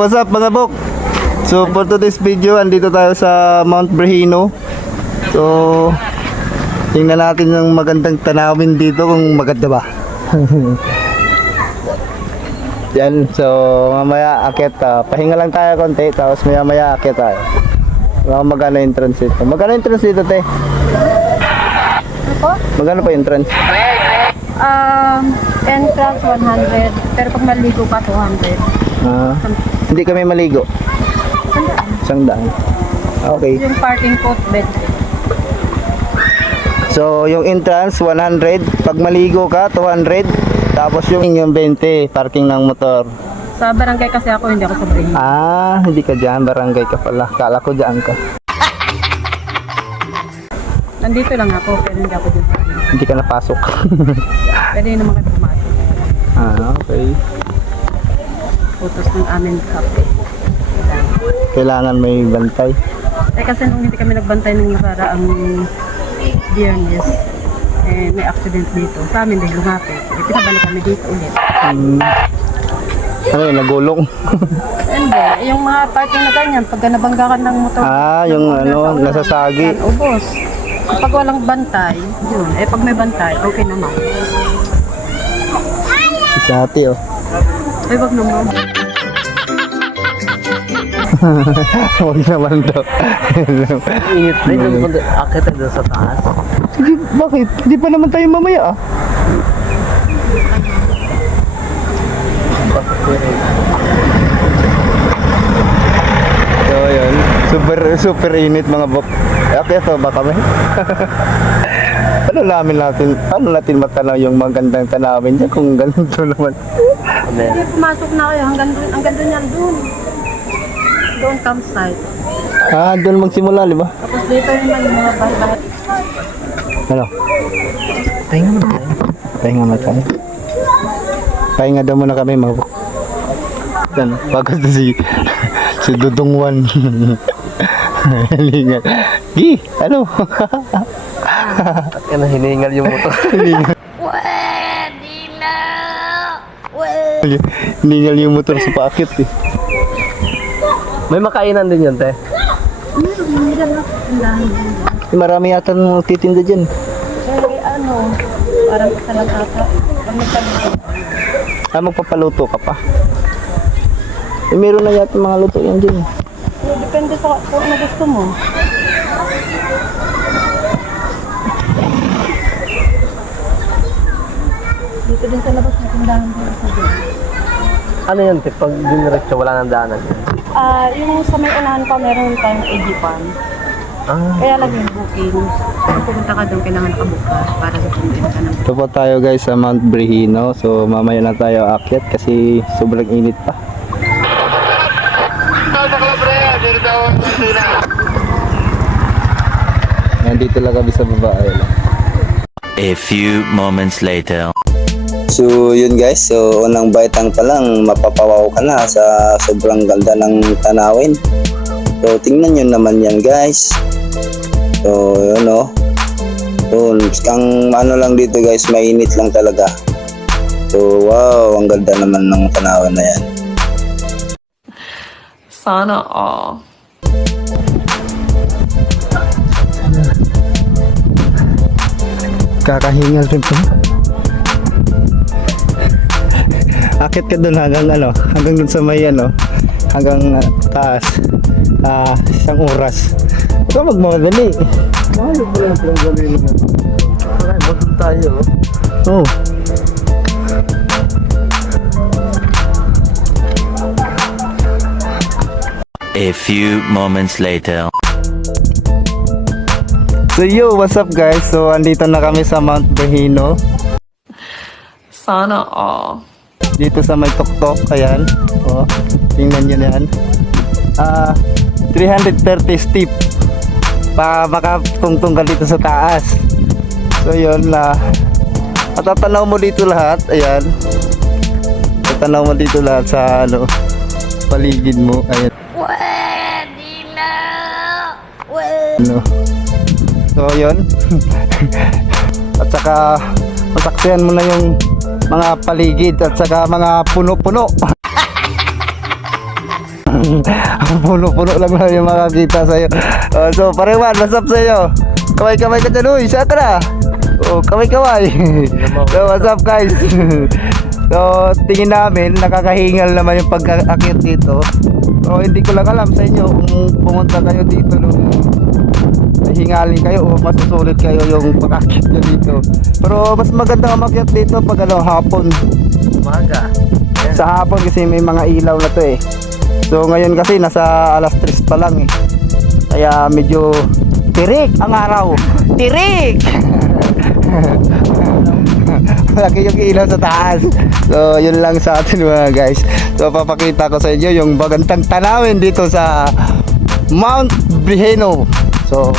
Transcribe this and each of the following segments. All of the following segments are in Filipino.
what's up mga bok? So for today's video, andito tayo sa Mount Brehino. So, tingnan natin yung magandang tanawin dito kung maganda ba. Yan, so mamaya akit, ah, pahinga lang tayo konti, tapos maya maya akit tayo. Mga magkano entrance dito? Magkano entrance dito, te? po? Magkano pa entrance? Um, entrance 100, pero pag maligo ka 200. Ah, hindi kami maligo. Isang daan. Okay. Yung parking coat bed. So, yung entrance 100, pag maligo ka 200, tapos yung yung 20 parking ng motor. Sa barangay kasi ako, hindi ako sa Brahim. Ah, hindi ka diyan, barangay ka pala. Kala ko diyan ka. Nandito lang ako, pero hindi ako dun sa. Hindi ka napasok. Pwede naman kayo pumasok. ah, okay. Putos ng amin kape. Kailangan may bantay. Eh kasi nung hindi kami nagbantay ng nakaraang biyernes, eh, may accident dito. Sa amin dahil lumapit. Eh, pinabalik kami dito ulit. Hmm. Ano yun, nagulong? Hindi, yung mga parking na ganyan, pagka nabanggakan ng motor. ah, yung ano, ulan, nasasagi. yan, ubos. Pag walang bantay, yun. Eh, pag may bantay, okay naman. Si ate, oh. Eh, wag naman. Huwag naman daw. Init na yung akit na doon sa taas. Hindi, bakit? Hindi pa naman tayo mamaya, ah. So, yun. Super, super init mga bok. Okay, ito ba kami? ano namin natin, ano natin matanaw yung magandang tanawin niya kung ganito naman. Hindi, pumasok na kayo. Hanggang doon, hanggang doon yan, doon. Doon campsite. Ah, doon magsimula, di ba? Tapos dito naman yung mga bahay-bahay. Ano? Pahinga mo na tayo. Pahinga na tayo. Pahinga daw muna kami mga. Yan, bago si, si Dudungwan. Hilingan. Gi, ano? Yan, hiningal yung motor. Hiningal yung motor sa packet eh. May makainan din yun, te. Meron, ako tindahan din. Eh, Marami yata nang titinda dyan. Eh, ano, parang isa lang ata. Pag nagsabi Ah, magpapaluto ka pa. Eh, meron na yata mga luto yan dyan. Eh, Depende sa kung ano gusto mo. Dito din sa labas may tindahan din. Ano yun, te? Pag diniretso, wala nang daanan. Ah, yung sa may unahan pa meron tayong AG pan. Ah, Kaya lang yung booking. Kung pupunta ka doon, kailangan nakabook ka para sa pumunta ka ng Ito po tayo guys sa Mount Brehino. So mamaya na tayo akyat kasi sobrang init pa. Nandito lang kami sa baba. Ayun. A few moments later. So yun guys, so unang baitang pa lang mapapawaw ka na sa sobrang ganda ng tanawin. So tingnan nyo naman yan guys. So yun o. So ang ano lang dito guys, mainit lang talaga. So wow, ang ganda naman ng tanawin na yan. Sana all. Kakahingal rin po. Akit ka dun hanggang ano, hanggang dun sa may ano, hanggang ah, taas. Ah, isang oras. Ito magmamadali. Mahalo mo lang silang gawin naman. Wala, magod tayo. Oh. A few moments later. So yo, what's up guys? So andito na kami sa Mount Bahino. Sana all. Dito sa may tuktok, ayan. Oh, tingnan nyo na yan. Ah, 330 steep. Pa makatungtong ka dito sa taas. So yun na matatanaw mo dito lahat, ayan. Matatanaw mo dito lahat sa ano paligid mo, ayan. Ano. So yun. at saka masaksihan mo na yung mga paligid at saka mga puno-puno. Puno-puno lang na yung makakita sa'yo. Oh, so, parewan, what's up sa'yo? Kamay-kamay ka dyan, uy, saan ka na? Oh, kamay-kamay. so, what's up guys? so, tingin namin, nakakahingal naman yung pagkakakit dito. So, hindi ko lang alam sa inyo kung pumunta kayo dito nung hingalin kayo o masusulit kayo yung pagkakit nyo dito. Pero mas maganda umakyat dito pag ano, hapon. Umaga. Sa hapon kasi may mga ilaw na to eh. So ngayon kasi nasa alas 3 pa lang eh. Kaya medyo tirik ang araw. Tirik! Malaki yung ilaw sa taas. So yun lang sa atin mga guys. So papakita ko sa inyo yung bagantang tanawin dito sa Mount Biheno. So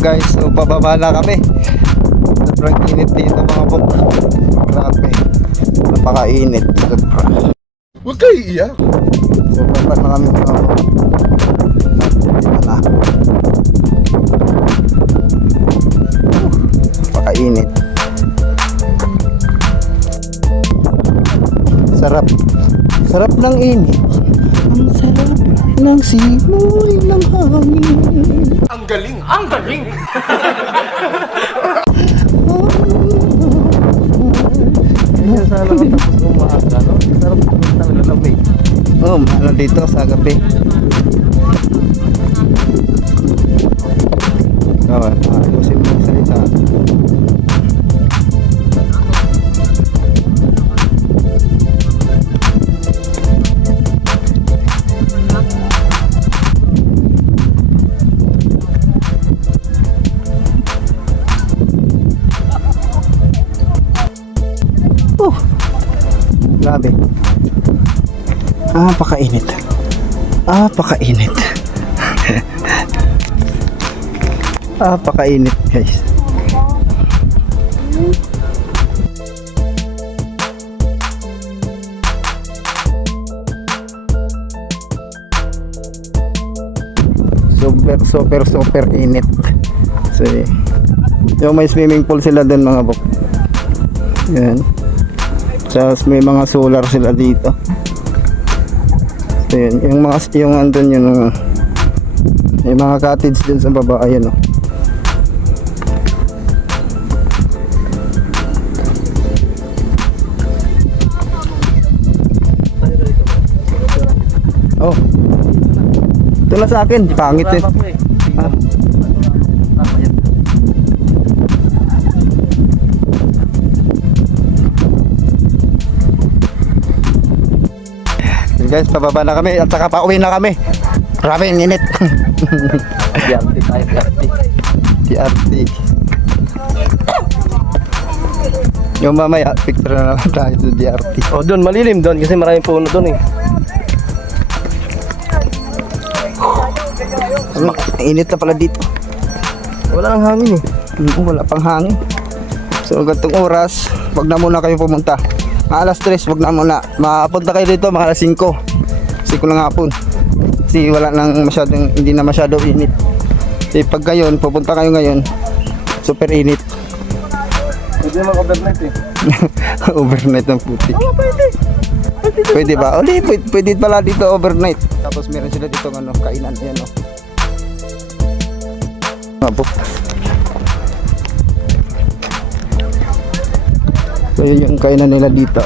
guys, so bababa na kami. Sobrang init dito mga bok. Grabe. Napakainit. Sobra. Huwag kayo iiyak. So baba na kami mga bok. Na. Napakainit. Sarap. Sarap ng init. Ng simoy ng hangin. Ang galing! Ang galing! Kaya sana matapos umaga, no? Sarap naman talaga lamig. Oh, ano dito sa gabi. Oh, grabe. Ah, pakainit. Ah, pakainit. ah, pakainit, guys. Super, super, super init. So, yung may swimming pool sila dun mga bok. Yan. Tapos may mga solar sila dito. So, yun. Yung mga, yung andun yun, uh, yung mga cottage dun sa baba, ayan oh. Oh. Ito na sa akin, pangit eh. Eh. Ah. Guys, pababa na kami at saka pauwi na kami. Grabe ang init. Diarte tayo, diarte. TRT. Yung mamaya, picture na naman tayo sa DRT. Oh, doon malilim doon kasi maraming puno doon eh. Ang init na pala dito. Wala nang hangin eh. Mm, wala pang hangin. So, gantong oras, wag na muna kayo pumunta. Mga alas 3, wag na muna. Mapunta kayo dito mga alas 5. 5 ng hapon. Kasi wala nang masyadong, hindi na masyado init. Kasi pag ngayon, pupunta kayo ngayon, super init. Pwede mag-overnight eh. overnight ng puti. Oh, pwede. Pwede ba? Uli, pwede, pwede pala dito overnight. Tapos meron sila dito ano, kainan. Ayan o. Mabok. So yun yung kainan nila dito.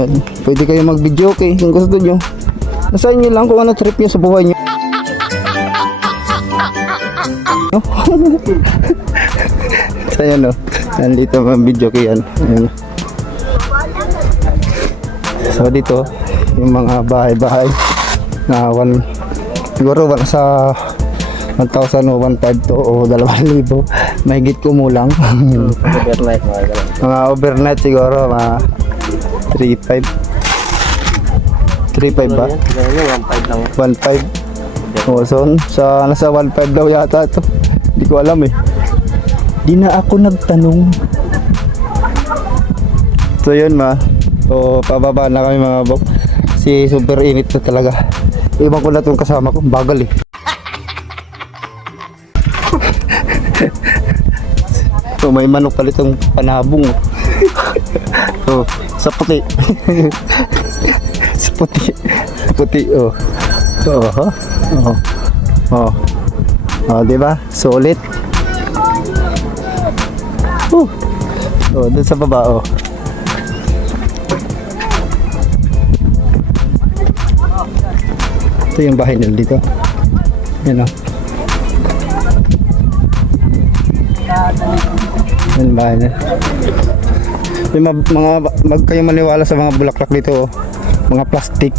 Yan. Pwede kayo mag-video okay kung gusto nyo. Nasa inyo lang kung ano trip nyo sa buhay nyo. So yan o. Nandito mga video kay yan. Ayan. So dito, yung mga bahay-bahay na one, siguro wala sa 1,000 o 1,500 to o 2,000 mahigit kumulang. Overnight mga ganun. mga overnight siguro mga 3,500 3,500 ba? Ganun yun, 1.5 lang. 1,500 o so sa nasa 1,500 daw yata to hindi ko alam eh. Di na ako nagtanong. So yun ma. So pababa na kami mga bok. Si super init na talaga. Iwan ko na itong kasama ko. Bagal eh so may manok pala itong panabong. So sa puti. Sa puti. Puti oh. Oh ha? oh. Oh. Oh di ba? Sulit. Oh oh dun sa baba oh. Ito yung bahay nila dito. Yan oh yan bahay nila yung mga, mga mag kayo maniwala sa mga bulaklak dito oh. mga plastic.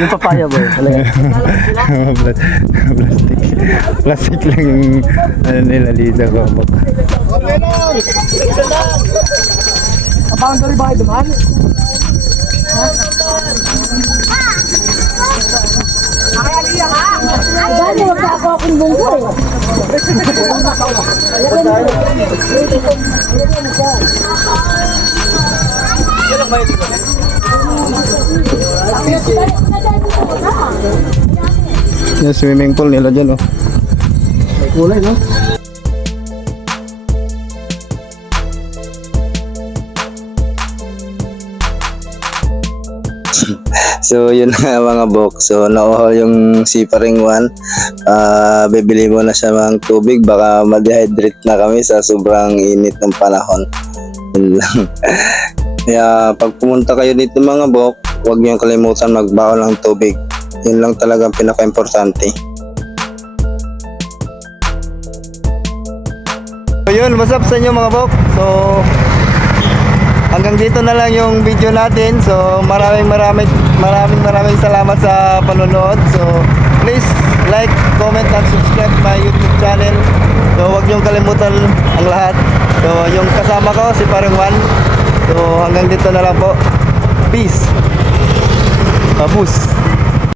Yung papaya. Pla- plastic. Plastic lang yung ano nila dito ko Dali, wag ako akong bungko eh. yung swimming pool nila dyan oh Kulay no? So yun na mga bok. So nauhaw yung siparing one. Ah, bibili mo na siya ng tubig baka ma-dehydrate na kami sa sobrang init ng panahon. Yun lang. Kaya pag pumunta kayo dito mga bok, huwag niyo kalimutan magbaon ng tubig. Yun lang talaga ang pinaka-importante. So yun, what's up sa inyo mga bok? So, hanggang dito na lang yung video natin. So, maraming maraming maraming maraming salamat sa panonood. So, please like, comment, and subscribe my YouTube channel. So, huwag niyong kalimutan ang lahat. So, yung kasama ko, si Parang Juan. So, hanggang dito na lang po. Peace. Babus.